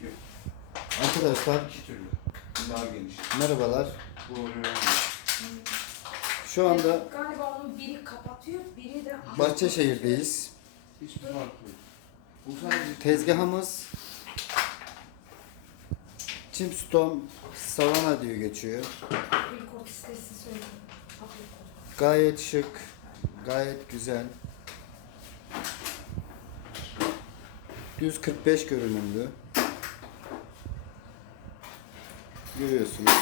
Yok. Arkadaşlar İki türlü. Daha geniş. merhabalar. Şu anda Galiba onun biri kapatıyor, biri de... Bahçeşehir'deyiz. Hiçbir fark yok. Bu sadece Tezgahımız Chipstone Savana diye geçiyor. Sitesi. Gayet şık, gayet güzel. 145 görünümlü. Görüyorsunuz.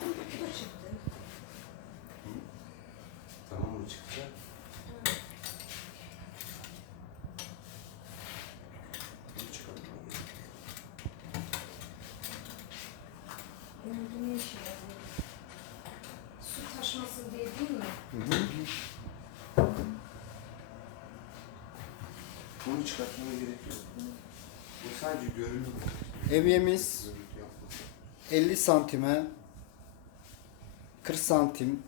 Bu da çıktı. tamam mı çıktı? Su taşmasın diye değil mi? Bunu çıkartmaya gerek yok. Bu sadece görünüm. Evyemiz Görüntü yapması. 50 santime 40 santim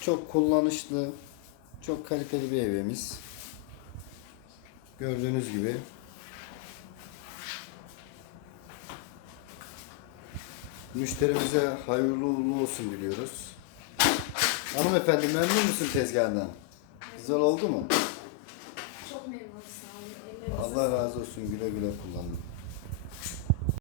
çok kullanışlı çok kaliteli bir evimiz gördüğünüz gibi müşterimize hayırlı uğurlu olsun diliyoruz hanımefendi memnun musun tezgahından güzel oldu mu Çok memnun sağ olun. Ellerinize Allah razı olsun güle güle kullanın